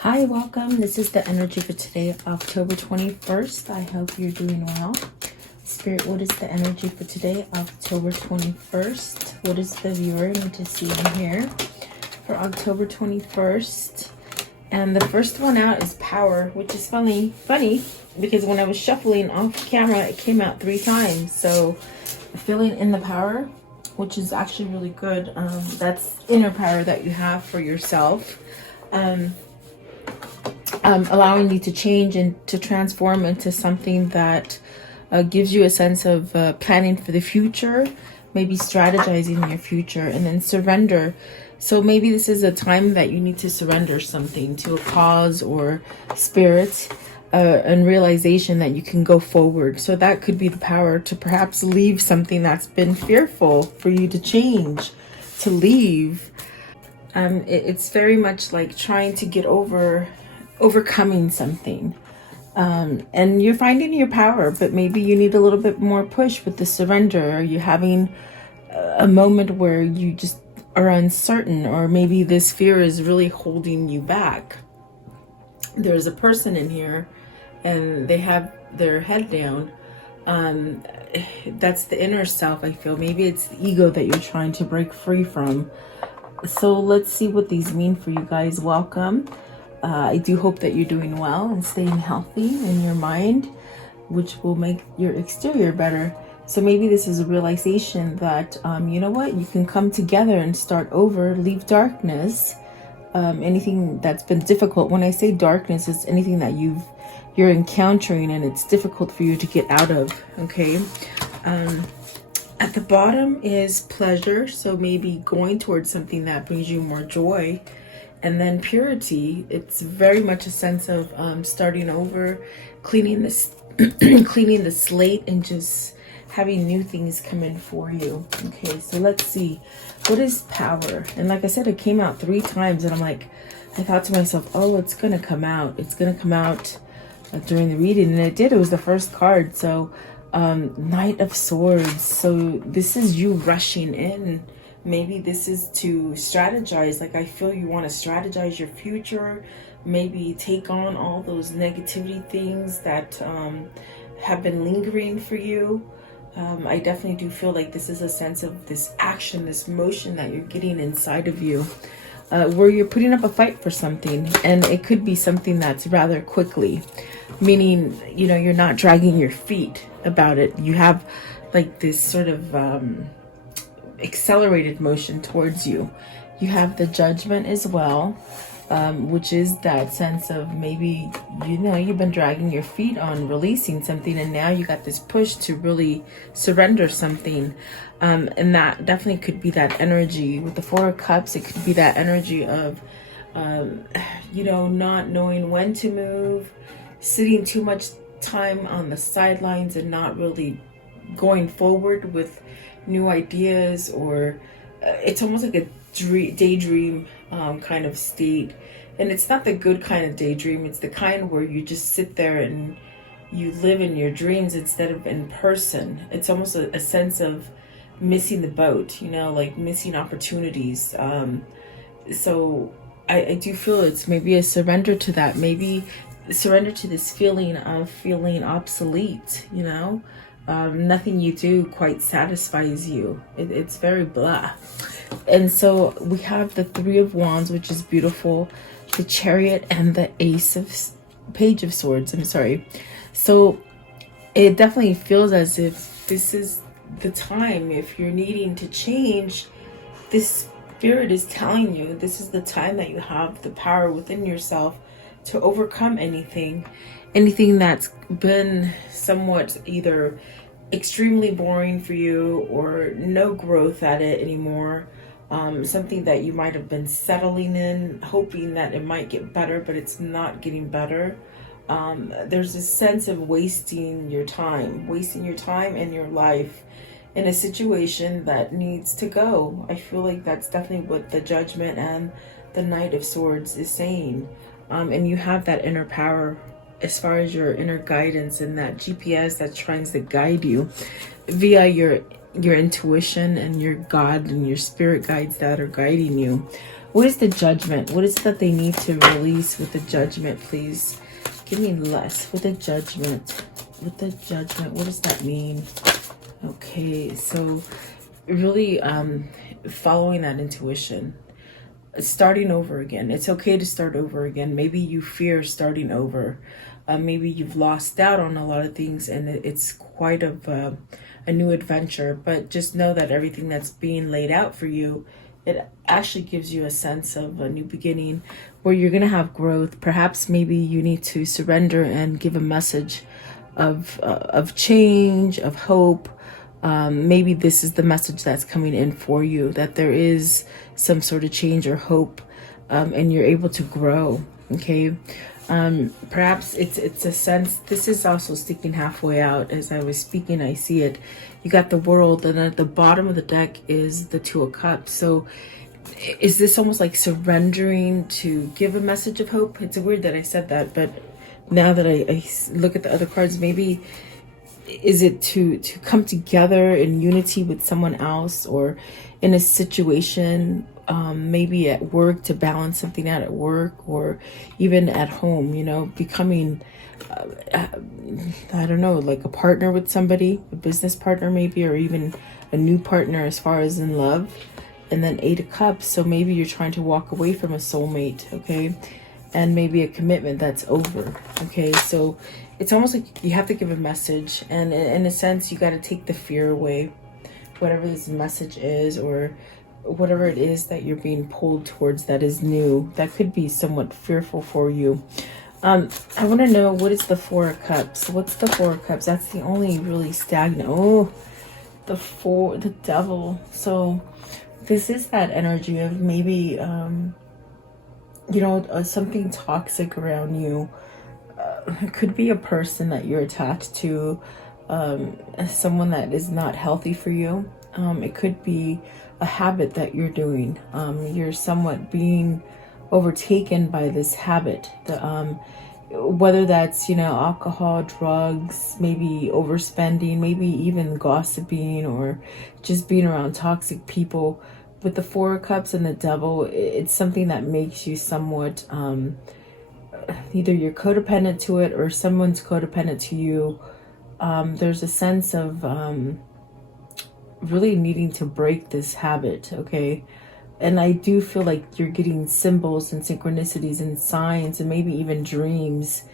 Hi, welcome. This is the energy for today, October 21st. I hope you're doing well. Spirit, what is the energy for today, October 21st? What is the viewer need to see in here for October 21st? And the first one out is power, which is funny because when I was shuffling off camera, it came out 3 times. So feeling in the power, which is actually really good. That's inner power that you have for yourself. Allowing you to change and to transform into something that gives you a sense of planning for the future, maybe strategizing your future, and then surrender. So maybe this is a time that you need to surrender something to a cause or spirit, and realization that you can go forward. So that could be the power to perhaps leave something that's been fearful for you to change, to leave. It's very much like trying to get overcoming something, and you're finding your power, but maybe you need a little bit more push with the surrender. Are you having a moment where you just are uncertain, or maybe this fear is really holding you back? There's a person in here and they have their head down. That's the inner self, I feel. Maybe it's the ego that you're trying to break free from. So let's see what these mean for you guys. Welcome. I do hope that you're doing well and staying healthy in your mind, which will make your exterior better. So maybe this is a realization that, you know what, you can come together and start over, leave darkness, anything that's been difficult. When I say darkness, it's anything that you're encountering and it's difficult for you to get out of, okay? At the bottom is pleasure, so maybe going towards something that brings you more joy. And then purity, it's very much a sense of starting over, cleaning the slate, and just having new things come in for you. Okay, so let's see. What is power? And like I said, it came out 3 times, and I thought to myself, oh, it's going to come out. It's going to come out during the reading, and it did. It was the first card. So Knight of Swords. So this is you rushing in. Maybe this is to strategize. Like, I feel you want to strategize your future. Maybe take on all those negativity things that have been lingering for you. I definitely do feel like this is a sense of this action, this motion that you're getting inside of you, where you're putting up a fight for something. And it could be something that's rather quickly, meaning, you know, you're not dragging your feet about it. You have like this sort of accelerated motion towards you. You have the Judgment as well, which is that sense of maybe, you know, you've been dragging your feet on releasing something, and now you got this push to really surrender something. And that definitely could be that energy with the 4 of Cups. It could be that energy of you know, not knowing when to move, sitting too much time on the sidelines and not really going forward with new ideas, or it's almost like a daydream kind of state. And it's not the good kind of daydream. It's the kind where you just sit there and you live in your dreams instead of in person. It's almost a sense of missing the boat, you know, like missing opportunities. So I do feel it's maybe a surrender to that, maybe surrender to this feeling of feeling obsolete, you know. Nothing you do quite satisfies you. It's very blah. And so we have the 3 of Wands, which is beautiful, the Chariot, and the Page of Swords. I'm sorry. So it definitely feels as if this is the time. If you're needing to change, this spirit is telling you this is the time that you have the power within yourself to overcome anything that's been somewhat either extremely boring for you or no growth at it anymore. Something that you might have been settling in, hoping that it might get better, but it's not getting better. There's a sense of wasting your time and your life in a situation that needs to go. I feel like that's definitely what the Judgment and the Knight of Swords is saying. And you have that inner power as far as your inner guidance and that GPS that's trying to guide you via your intuition and your God and your spirit guides that are guiding you. What is the judgment? What is it that they need to release with the judgment, please? Give me less with the judgment. With the judgment, what does that mean? Okay, so really following that intuition. Starting over again. It's okay to start over again. Maybe you fear starting over. Maybe you've lost out on a lot of things and it's quite of a new adventure. But just know that everything that's being laid out for you, it actually gives you a sense of a new beginning where you're going to have growth. Perhaps maybe you need to surrender and give a message of change, of hope. Maybe this is the message that's coming in for you, that there is some sort of change or hope, and you're able to grow. Okay. Perhaps it's a sense, this is also sticking halfway out. As I was speaking, I see it. You got the World, and at the bottom of the deck is the Two of Cups. So is this almost like surrendering to give a message of hope? It's weird that I said that, but now that I look at the other cards, maybe is it to come together in unity with someone else, or in a situation, maybe at work, to balance something out at work, or even at home, you know, becoming I don't know, like a partner with somebody, a business partner maybe, or even a new partner as far as in love. And then 8 of Cups, so maybe you're trying to walk away from a soulmate, okay, and maybe a commitment that's over. Okay, so it's almost like you have to give a message, and in a sense you got to take the fear away, whatever this message is, or whatever it is that you're being pulled towards that is new, that could be somewhat fearful for you. I want to know, what is the 4 of Cups? What's the 4 of Cups? That's the only really stagnant. Oh, the Devil. So this is that energy of maybe you know, something toxic around you. It could be a person that you're attached to, someone that is not healthy for you. It could be a habit that you're doing. You're somewhat being overtaken by this habit. Whether that's, you know, alcohol, drugs, maybe overspending, maybe even gossiping, or just being around toxic people. With the 4 of Cups and the Devil, it's something that makes you somewhat, either you're codependent to it or someone's codependent to you. There's a sense of really needing to break this habit, okay? And I do feel like you're getting symbols and synchronicities and signs and maybe even dreams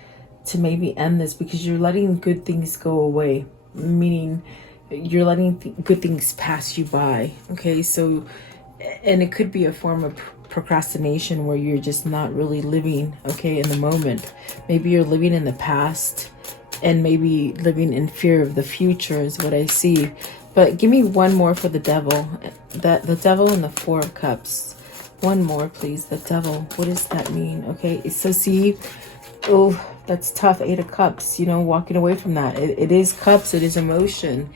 to maybe end this, because you're letting good things go away, meaning you're letting good things pass you by, okay? So, and it could be a form of procrastination where you're just not really living, okay, in the moment. Maybe you're living in the past and maybe living in fear of the future is what I see. But give me one more for the Devil. The Devil and the 4 of Cups. One more, please. The Devil. What does that mean? Okay, so see, oh, that's tough. 8 of Cups, you know, walking away from that. It is cups. It is emotion.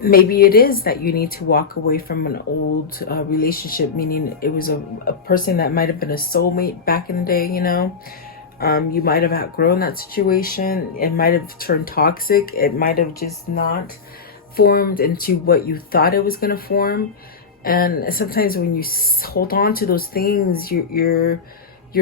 Maybe it is that you need to walk away from an old relationship, meaning it was a person that might have been a soulmate back in the day, you know. You might have outgrown that situation. It might have turned toxic. It might have just not formed into what you thought it was going to form. And sometimes when you hold on to those things, your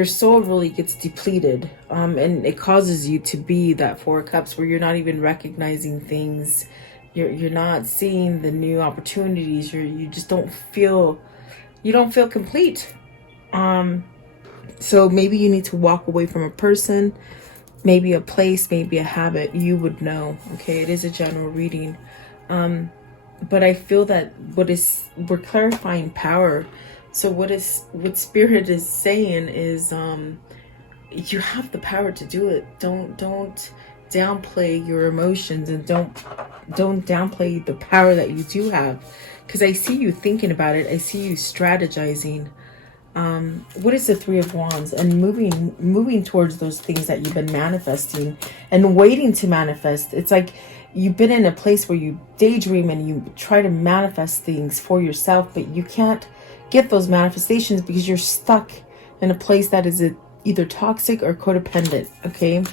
soul really gets depleted, and it causes you to be that 4 of Cups where you're not even recognizing things. You're not seeing the new opportunities. You just don't feel complete. So maybe you need to walk away from a person, maybe a place, maybe a habit. You would know. Okay, it is a general reading. But I feel that we're clarifying power. So what Spirit is saying is, you have the power to do it. Don't downplay your emotions, and don't downplay the power that you do have. Because I see you thinking about it. I see you strategizing. What is the 3 of Wands? And moving towards those things that you've been manifesting and waiting to manifest. It's like you've been in a place where you daydream and you try to manifest things for yourself, but you can't get those manifestations because you're stuck in a place that is either toxic or codependent, okay?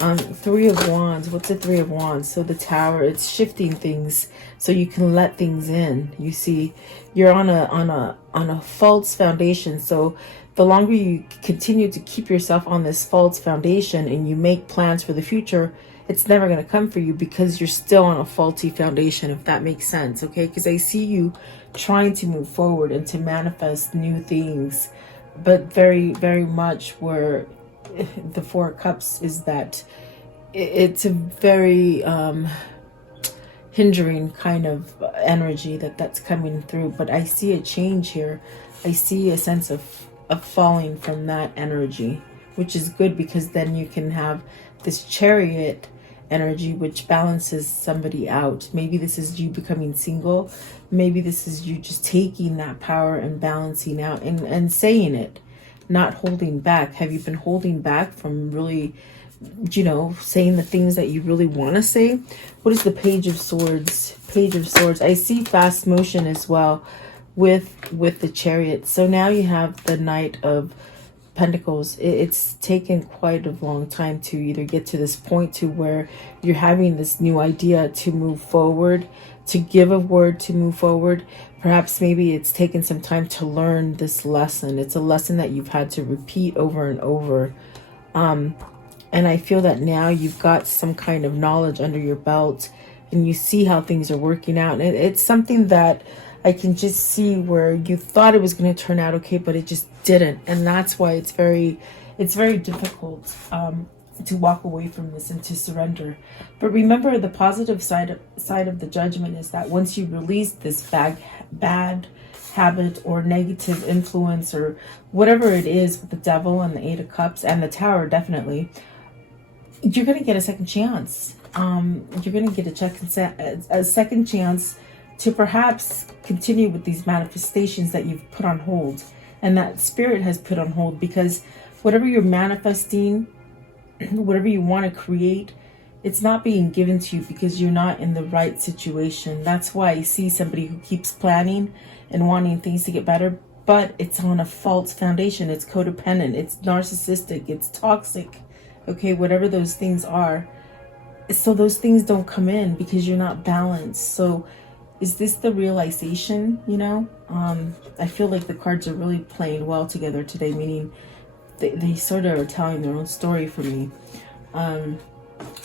Three of Wands. What's the Three of Wands? So the Tower, it's shifting things so you can let things in. You see, you're on a false foundation. So the longer you continue to keep yourself on this false foundation and you make plans for the future, it's never going to come for you because you're still on a faulty foundation, if that makes sense, okay? Because I see you trying to move forward and to manifest new things, but very, very much where the Four of Cups is that it's a very hindering kind of energy that's coming through. But I see a change here. I see a sense of falling from that energy, which is good because then you can have this Chariot energy which balances somebody out. Maybe this is you becoming single. Maybe this is you just taking that power and balancing out and saying it, not holding back. Have you been holding back from really, you know, saying the things that you really want to say? What is the Page of Swords? Page of Swords. I see fast motion as well with the Chariot. So now you have the Knight of Pentacles. It's taken quite a long time to either get to this point to where you're having this new idea to move forward, to give a word to move forward. Perhaps maybe it's taken some time to learn this lesson. It's a lesson that you've had to repeat over and over. And I feel that now you've got some kind of knowledge under your belt and you see how things are working out. And it's something that I can just see where you thought it was going to turn out okay, but it just didn't. And that's why it's very difficult to walk away from this and to surrender. But remember, the positive side of the Judgment is that once you release this bad habit or negative influence or whatever it is with the Devil and the Eight of Cups and the Tower, definitely, you're going to get a second chance. You're going to get a second chance to perhaps continue with these manifestations that you've put on hold and that Spirit has put on hold, because whatever you're manifesting, whatever you want to create, it's not being given to you because you're not in the right situation. That's why I see somebody who keeps planning and wanting things to get better, but it's on a false foundation. It's codependent, it's narcissistic, it's toxic, okay, whatever those things are. So those things don't come in because you're not balanced. So is this the realization, you know? I feel like the cards are really playing well together today, meaning they sort of are telling their own story for me.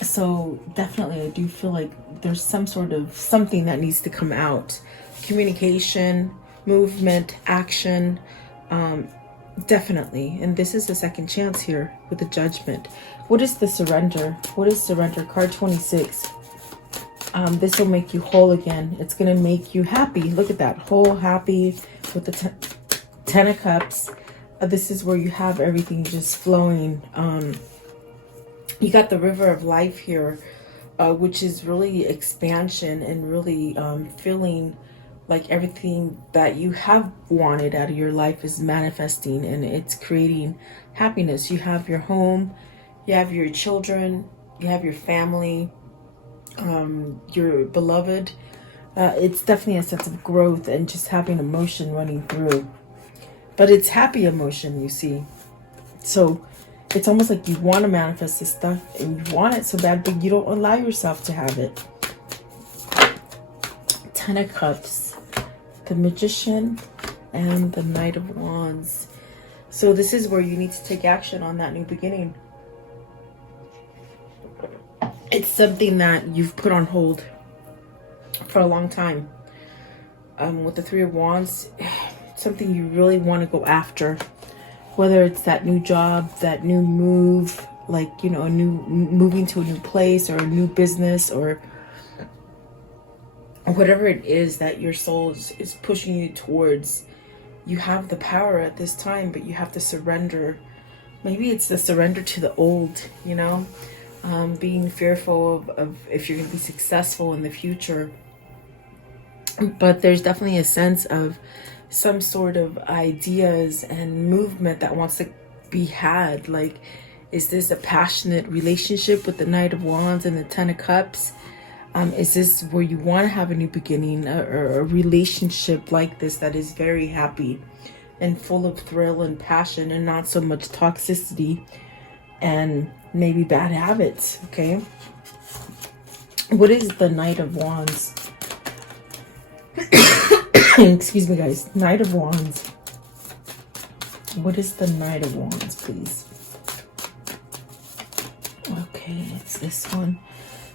So definitely I do feel like there's some sort of something that needs to come out. Communication, movement, action, definitely. And this is the second chance here with the Judgment. What is the surrender? What is surrender? Card 26. This will make you whole again. It's going to make you happy. Look at that. Whole, happy with the Ten of Cups. This is where you have everything just flowing. You got the River of Life here, which is really expansion and really feeling like everything that you have wanted out of your life is manifesting and it's creating happiness. You have your home, you have your children, you have your family, your beloved. It's definitely a sense of growth and just having emotion running through, but it's happy emotion, you see. So it's almost like you want to manifest this stuff and you want it so bad, but you don't allow yourself to have it. Ten of Cups, the Magician, and the Knight of Wands. So this is where you need to take action on that new beginning. It's something that you've put on hold for a long time. With the Three of Wands, something you really want to go after. Whether it's that new job, that new move, like, you know, moving to a new place or a new business or whatever it is that your soul is pushing you towards. You have the power at this time, but you have to surrender. Maybe it's the surrender to the old, you know, being fearful of if you're going to be successful in the future. But there's definitely a sense of some sort of ideas and movement that wants to be had. Like, is this a passionate relationship with the Knight of Wands and the Ten of Cups? Is this where you want to have a new beginning, or a relationship like this that is very happy and full of thrill and passion and not so much toxicity? and maybe bad habits, okay? What is the Knight of Wands? Excuse me, guys. Knight of Wands. What is the Knight of Wands, please? Okay, it's this one.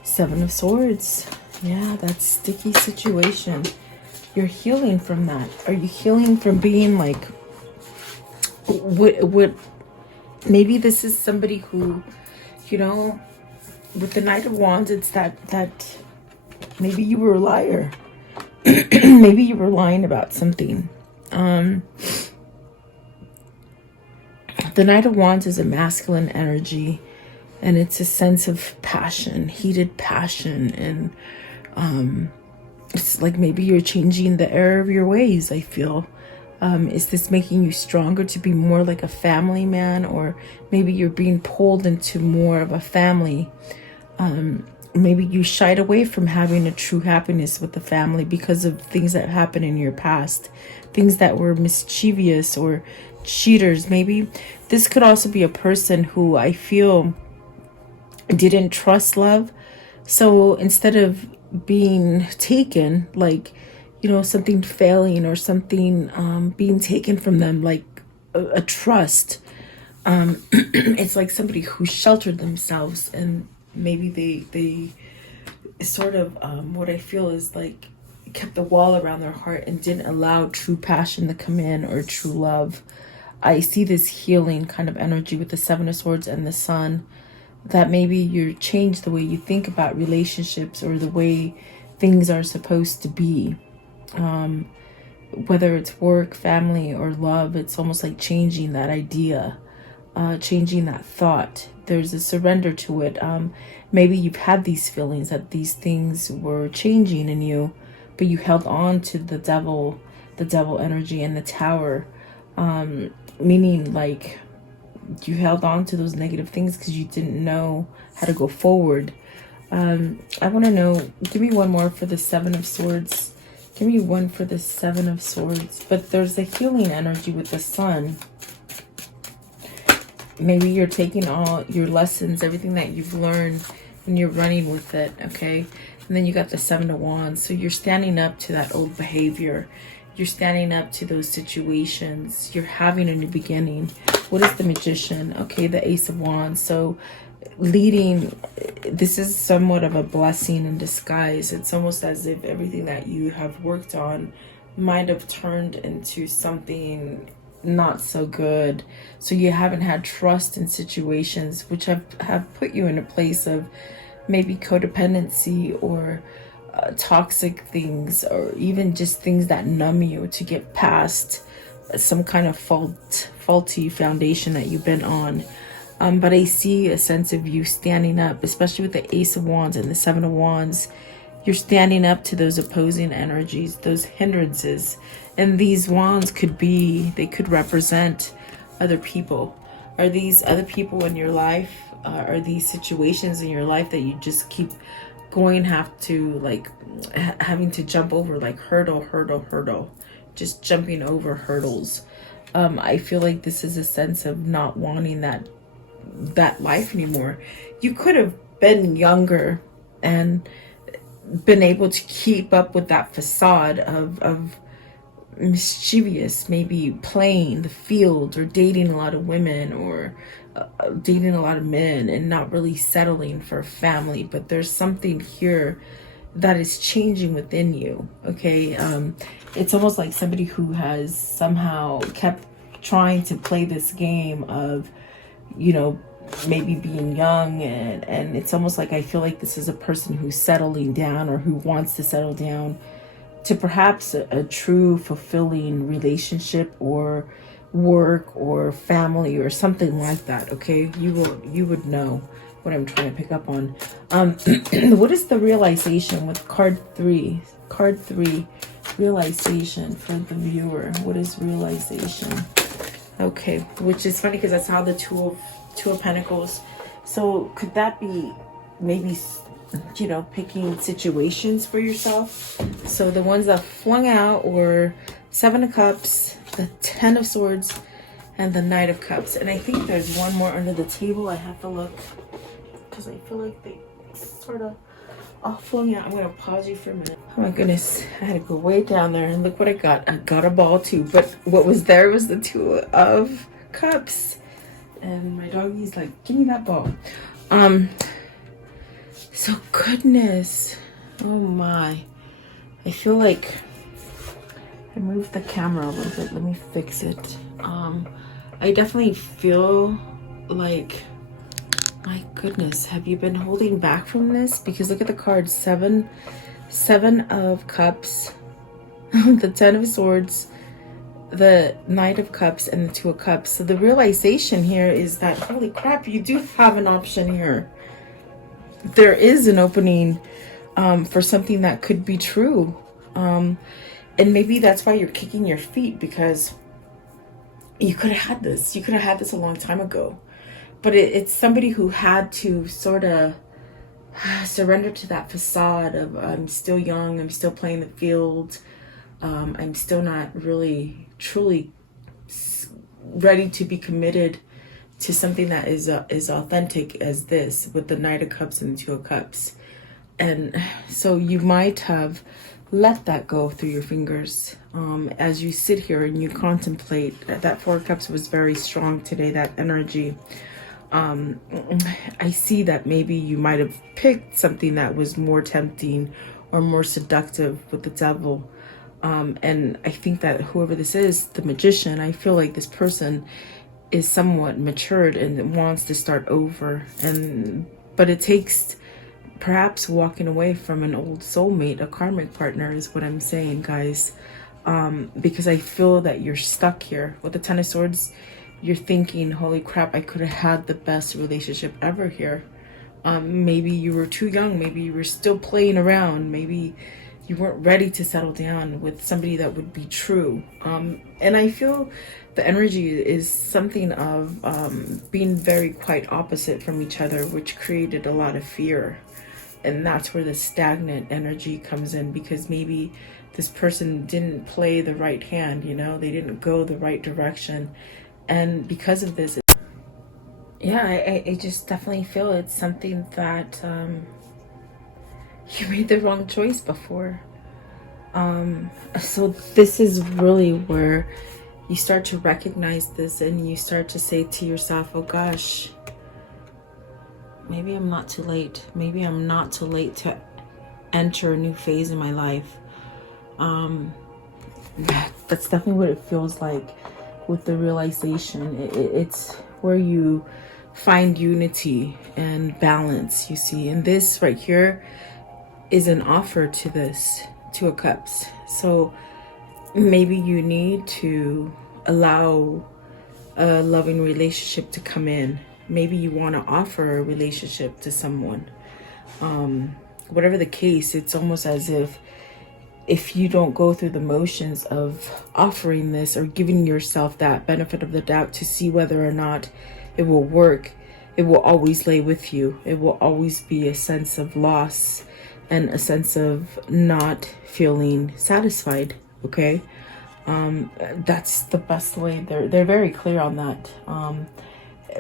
Seven of Swords. Yeah, that sticky situation. You're healing from that. Are you healing from being like, what maybe this is somebody who, you know, with the Knight of Wands, it's that maybe you were a liar. Maybe you were lying about something. The Knight of Wands is a masculine energy, and it's a sense of passion, heated passion, and it's like maybe you're changing the error of your ways, I feel. Is this making you stronger to be more like a family man, or maybe you're being pulled into more of a family? Maybe you shied away from having a true happiness with the family because of things that happened in your past, things that were mischievous or cheaters. Maybe this could also be a person who I feel didn't trust love. So instead of being taken, like, you know, something failing or something being taken from them, like a trust, it's like somebody who sheltered themselves, and maybe they sort of what I feel is like kept the wall around their heart and didn't allow true passion to come in, or true love. I see this healing kind of energy with the Seven of Swords and the Sun, that maybe you change the way you think about relationships or the way things are supposed to be. Whether it's work, family, or love, it's almost like changing that idea, changing that thought. There's a surrender to it. Maybe you've had these feelings that these things were changing in you, but you held on to the devil energy and the Tower, meaning like you held on to those negative things because you didn't know how to go forward. I want to know, give me one more for the Seven of Swords. Give me one for the Seven of Swords. But there's a healing energy with the Sun. Maybe you're taking all your lessons, everything that you've learned, and you're running with it, okay? And then you got the Seven of Wands. So you're standing up to that old behavior. You're standing up to those situations. You're having a new beginning. What is the Magician? Okay, the Ace of Wands. So leading, this is somewhat of a blessing in disguise. It's almost as if everything that you have worked on might have turned into something not so good. So you haven't had trust in situations which have put you in a place of maybe codependency or toxic things, or even just things that numb you to get past some kind of faulty foundation that you've been on. But I see a sense of you standing up, especially with the Ace of Wands and the Seven of Wands. You're standing up to those opposing energies, those hindrances. And these wands could be, they could represent other people. Are these other people in your life? Are these situations in your life that you just keep going, having to jump over, like hurdle, just jumping over hurdles? I feel like this is a sense of not wanting that life anymore. You could have been younger and been able to keep up with that facade of mischievous, maybe playing the field or dating a lot of women, or dating a lot of men, and not really settling for a family. But there's something here that is changing within you, okay? It's almost like somebody who has somehow kept trying to play this game of, you know, maybe being young, and it's almost like I feel like this is a person who's settling down, or who wants to settle down to perhaps a true fulfilling relationship or work or family or something like that, okay? You would know what I'm trying to pick up on. What is the realization with card 3? Card 3, realization for the viewer. What is realization? Okay, which is funny because that's how the Two of Pentacles. So could that be maybe, you know, picking situations for yourself? So the ones that flung out were Seven of Cups, the Ten of Swords, and the Knight of Cups. And I think there's one more under the table. I have to look because I feel like they sort of all flowing out. I'm going to pause you for a minute. Oh my goodness. I had to go way down there and look what I got. I got a ball too, but what was there was the Two of Cups. And my doggy's like, give me that ball. So goodness. Oh my. I feel like I moved the camera a little bit. Let me fix it. I definitely feel like, my goodness, have you been holding back from this? Because look at the cards. Seven of Cups, the Ten of Swords, the Knight of Cups, and the Two of Cups. So the realization here is that, holy crap, you do have an option here. There is an opening for something that could be true. And maybe that's why you're kicking your feet, because you could have had this. You could have had this a long time ago. But it's somebody who had to sort of surrender to that facade of, I'm still young, I'm still playing the field, I'm still not really truly ready to be committed to something that is authentic as this, with the Knight of Cups and the Two of Cups. And so you might have let that go through your fingers as you sit here and you contemplate. That Four of Cups was very strong today, that energy. I see that maybe you might have picked something that was more tempting or more seductive with the Devil. And I think that whoever this is, the Magician, I feel like this person is somewhat matured and wants to start over. But it takes perhaps walking away from an old soulmate, a karmic partner is what I'm saying, guys. Because I feel that you're stuck here. With the Ten of Swords, you're thinking, holy crap, I could have had the best relationship ever here. Maybe you were too young. Maybe you were still playing around. Maybe you weren't ready to settle down with somebody that would be true. And I feel the energy is something of being very quite opposite from each other, which created a lot of fear. And that's where the stagnant energy comes in, because maybe this person didn't play the right hand, you know, they didn't go the right direction. And because of this, yeah, I just definitely feel it's something that you made the wrong choice before. So this is really where you start to recognize this and you start to say to yourself, oh gosh, maybe I'm not too late. Maybe I'm not too late to enter a new phase in my life. That's definitely what it feels like with the realization. It's where you find unity and balance, you see. And this right here is an offer to this Two of Cups. So maybe you need to allow a loving relationship to come in. Maybe you want to offer a relationship to someone. Whatever the case, it's almost as if you don't go through the motions of offering this or giving yourself that benefit of the doubt to see whether or not it will work, it will always lay with you. It will always be a sense of loss and a sense of not feeling satisfied, okay? That's the best way. They're very clear on that.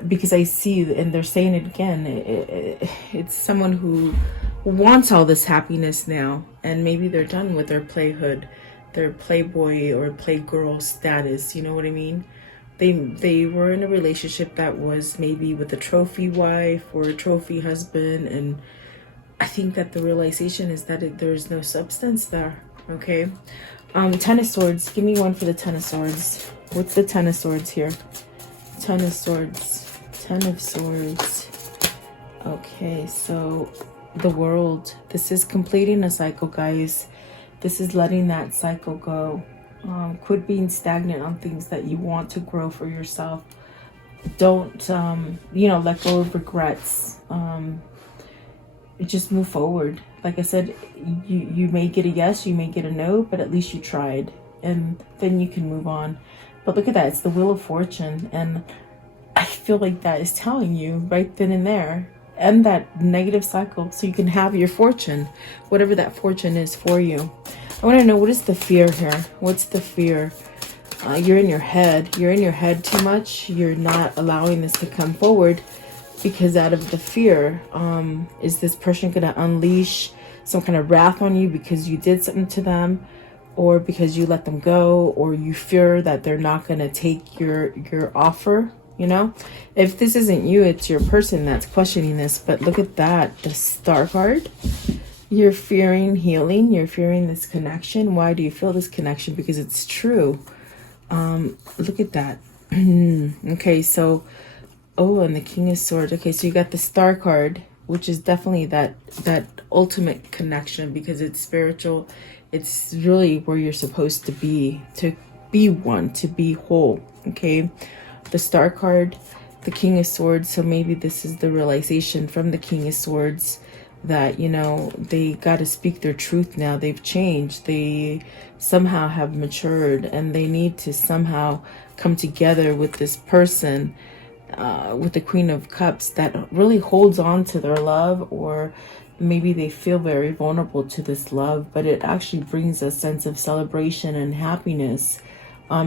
Because I see, and they're saying it again, it's someone who wants all this happiness now, and maybe they're done with their playhood, their playboy or playgirl status, you know what I mean? They were in a relationship that was maybe with a trophy wife or a trophy husband, and I think that the realization is that there's no substance there, okay? Ten of Swords, give me one for the Ten of Swords. What's the Ten of Swords here? Ten of Swords, Ten of Swords. Okay, so the World. This is completing a cycle, guys. This is letting that cycle go. Quit being stagnant on things that you want to grow for yourself. Don't, let go of regrets. Just move forward. Like I said, you may get a yes, you may get a no, but at least you tried, and then you can move on. But look at that, it's the Wheel of Fortune, and I feel like that is telling you right then and there, end that negative cycle so you can have your fortune, whatever that fortune is for you. I want to know, what is the fear here? What's the fear? You're in your head. You're in your head too much. You're not allowing this to come forward because out of the fear, is this person going to unleash some kind of wrath on you because you did something to them, or because you let them go, or you fear that they're not going to take your offer? You know, if this isn't you, it's your person that's questioning this. But look at that, the Star card. You're fearing healing. You're fearing this connection. Why do you feel this connection? Because it's true. Look at that. Okay, so, oh, and the King of Swords. Okay, so you got the Star card, which is definitely that ultimate connection, because it's spiritual. It's really where you're supposed to be one, to be whole. Okay, the Star card, the King of Swords. So maybe this is the realization from the King of Swords that, you know, they got to speak their truth now. They've changed. They somehow have matured, and they need to somehow come together with this person, with the Queen of Cups, that really holds on to their love, or maybe they feel very vulnerable to this love, but it actually brings a sense of celebration and happiness.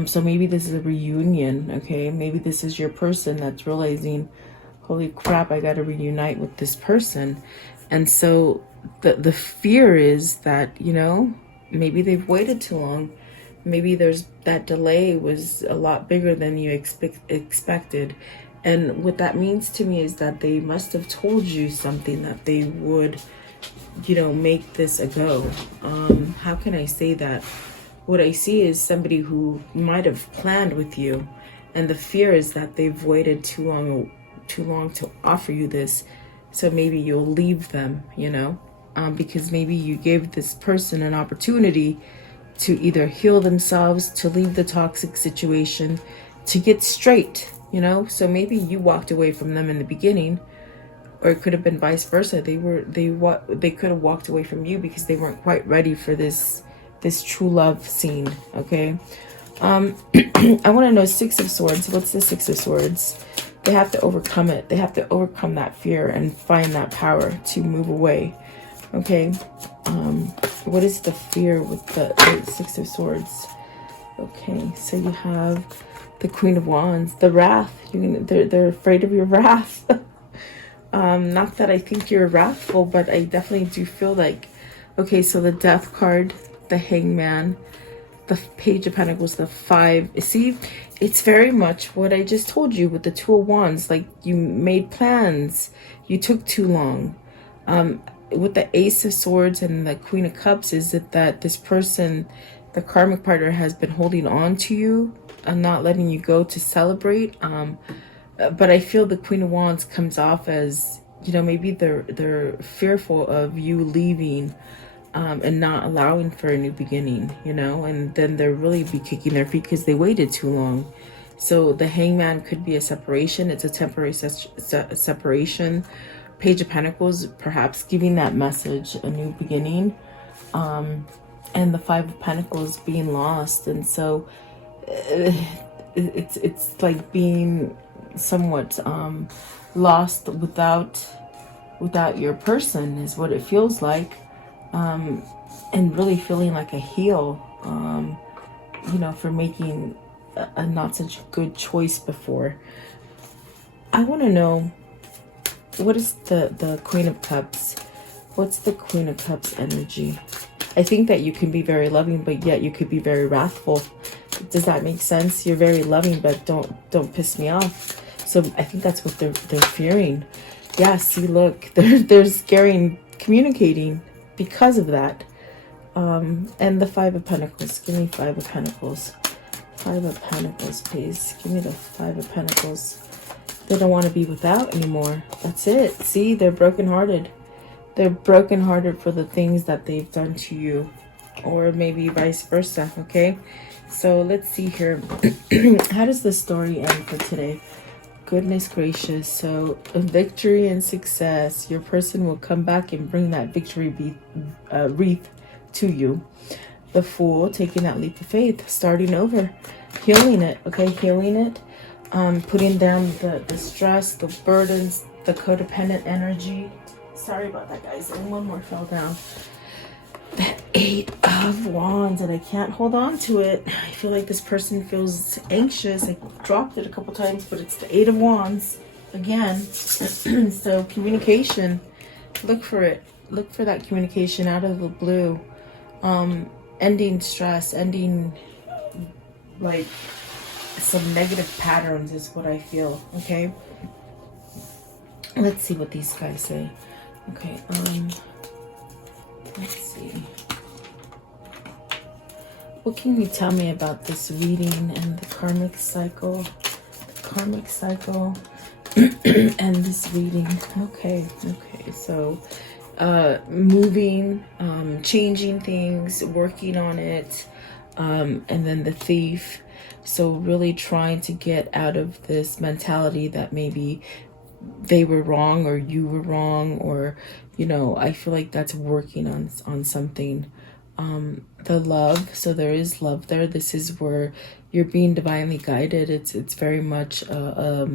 So maybe this is a reunion, okay? Maybe this is your person that's realizing, holy crap, I got to reunite with this person. And so the fear is that, you know, maybe they've waited too long. Maybe there's that delay was a lot bigger than you expected. And what that means to me is that they must have told you something, that they would, you know, make this a go. How can I say that? What I see is somebody who might have planned with you, and the fear is that they've waited too long to offer you this. So maybe you'll leave them, you know, because maybe you gave this person an opportunity to either heal themselves, to leave the toxic situation, to get straight, you know. So maybe you walked away from them in the beginning, or it could have been vice versa. They could have walked away from you because they weren't quite ready for this true love scene. Okay. I want to know Six of Swords. What's the Six of Swords? They have to overcome it. They have to overcome that fear and find that power to move away. Okay. What is the fear with the Six of Swords? Okay, so you have the Queen of Wands, the wrath. They're afraid of your wrath. Not that I think you're wrathful, but I definitely do feel like, okay, so the Death card, the Hangman, the Page of Pentacles, the Five. See, it's very much what I just told you with the Two of Wands. Like, you made plans, you took too long. With the Ace of Swords and the Queen of Cups, is it that this person, the karmic partner, has been holding on to you and not letting you go to celebrate. But I feel the Queen of Wands comes off as, you know, maybe they're fearful of you leaving, and not allowing for a new beginning, you know, and then they'll really be kicking their feet because they waited too long. So the Hangman could be a separation. It's a temporary separation. Page of Pentacles, perhaps giving that message, a new beginning. And the Five of Pentacles being lost. And so it's like being somewhat lost without your person is what it feels like. And really feeling like a heel, you know, for making a not such good choice before. I want to know, what is the Queen of Cups? What's the Queen of Cups energy? I think that you can be very loving, but yet you could be very wrathful. Does that make sense? You're very loving, but don't piss me off. So I think that's what they're fearing. Yeah, see, look, they're scaring communicating because of that. And the Five of Pentacles. Give me Five of Pentacles. Five of Pentacles, please. Give me the Five of Pentacles. They don't want to be without anymore. That's it. See, they're brokenhearted. They're brokenhearted for the things that they've done to you, or maybe vice versa. Okay, so let's see here. How does the story end for today? Goodness gracious. So victory and success. Your person will come back and bring that victory wreath to you. The Fool, taking that leap of faith, starting over, healing it. Okay, healing it. Putting down the stress, the burdens, the codependent energy. Sorry about that, guys. And one more fell down. The 8 of Wands, and I can't hold on to it. I feel like this person feels anxious. I dropped it a couple times, but it's the 8 of Wands again. So communication, look for it. Look for that communication out of the blue. Ending stress, ending like some negative patterns is what I feel. Okay, let's see what these guys say. Okay, let's see. What can you tell me about this reading and the karmic cycle? The karmic cycle and this reading. Okay, so moving, changing things, working on it, and then the thief. So really trying to get out of this mentality that maybe they were wrong or you were wrong, or you know, I feel like that's working on something. The love, so there is love there. This is where you're being divinely guided. It's very much a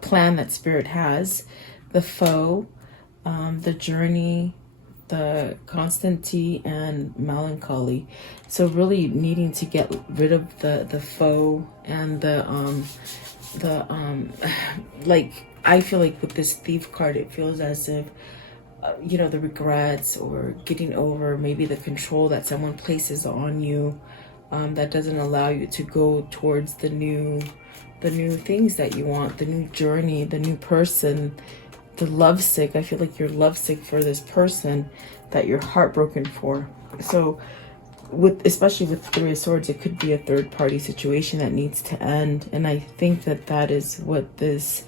plan that spirit has. The foe, the journey, the constancy, and melancholy. So really needing to get rid of the foe and the like, I feel like with this thief card, it feels as if you know, the regrets or getting over maybe the control that someone places on you, that doesn't allow you to go towards the new things that you want, the new journey, the new person, the lovesick. I feel like you're lovesick for this person that you're heartbroken for. So especially with 3 of Swords, it could be a third party situation that needs to end. And I think that is what this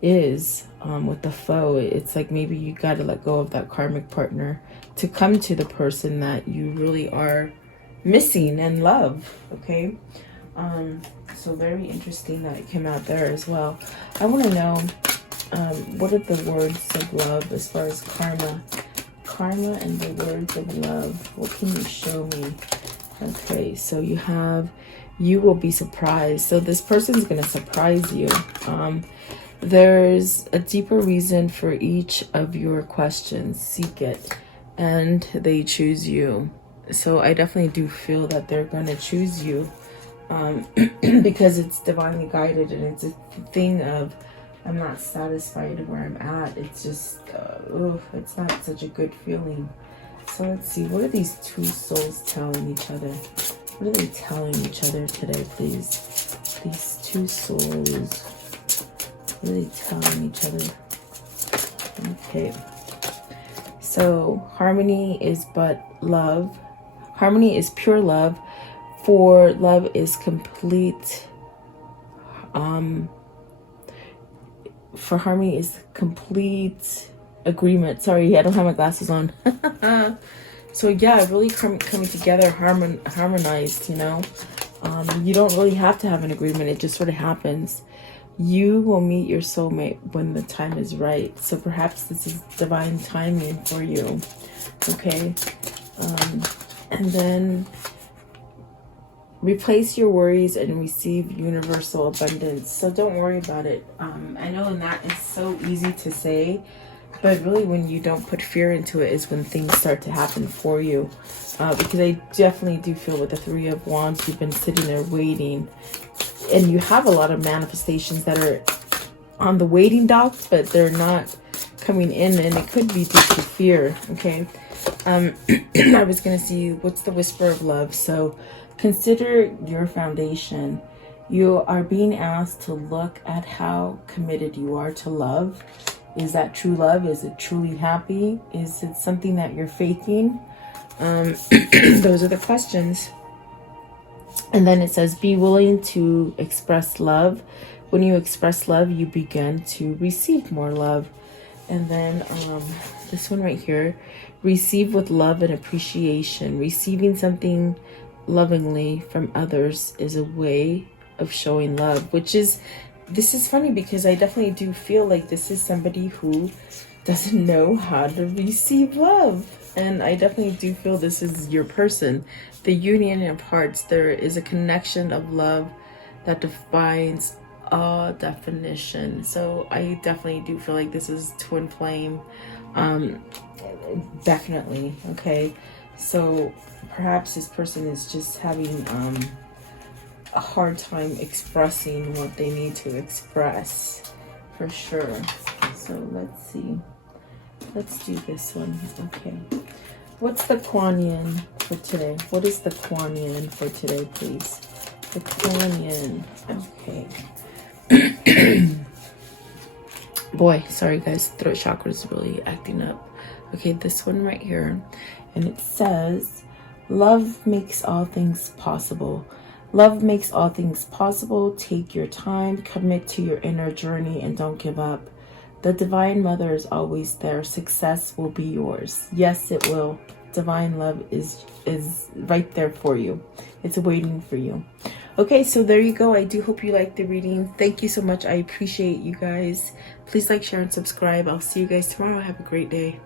is. With the foe, it's like maybe you got to let go of that karmic partner to come to the person that you really are missing and love. Okay, so very interesting that it came out there as well. I want to know what are the words of love as far as karma and the words of love. What can you show me? Okay, so you have, you will be surprised. So this person's going to surprise you. There's a deeper reason for each of your questions. Seek it, and they choose you. So I definitely do feel that they're going to choose you, because it's divinely guided, and it's a thing of, I'm not satisfied where I'm at. It's just, it's not such a good feeling. So let's see, what are these 2 souls telling each other? What are they telling each other today, please? These 2 souls. What are they telling each other? Okay. So harmony is but love. Harmony is pure love. For love is complete. For harmony is complete agreement. Sorry, I don't have my glasses on. So yeah, really coming together, harmonized, you know. You don't really have to have an agreement. It just sort of happens. You will meet your soulmate when the time is right. So perhaps this is divine timing for you. Okay. And then replace your worries and receive universal abundance. So don't worry about it. I know, and that is so easy to say, but really when you don't put fear into it is when things start to happen for you. Because I definitely do feel with the 3 of Wands, you've been sitting there waiting, and you have a lot of manifestations that are on the waiting dock, but they're not coming in, and it could be due to fear. Okay. I was gonna see what's the whisper of love. So consider your foundation. You are being asked to look at how committed you are to love. Is that true love? Is it truly happy? Is it something that you're faking? Those are the questions. And then it says, be willing to express love. When you express love, you begin to receive more love. And then this one right here, receive with love and appreciation. Receiving something lovingly from others is a way of showing love, which is, this is funny because I definitely do feel like this is somebody who doesn't know how to receive love. And I definitely do feel this is your person. The union of hearts, there is a connection of love that defines all definition. So I definitely do feel like this is twin flame. Definitely. Okay. So perhaps this person is just having a hard time expressing what they need to express, for sure. So let's see. Let's do this one. Okay. What's the Kuan Yin for today? What is the Kuan Yin for today, please? The Kuan Yin. Okay. Boy, sorry guys, throat chakra is really acting up. Okay, this one right here. And it says, love makes all things possible. Love makes all things possible. Take your time, commit to your inner journey, and don't give up. The Divine Mother is always there. Success will be yours. Yes, it will. Divine love is right there for you. It's waiting for you. Okay, so there you go. I do hope you liked the reading. Thank you so much. I appreciate you guys. Please like, share, and subscribe. I'll see you guys tomorrow. Have a great day.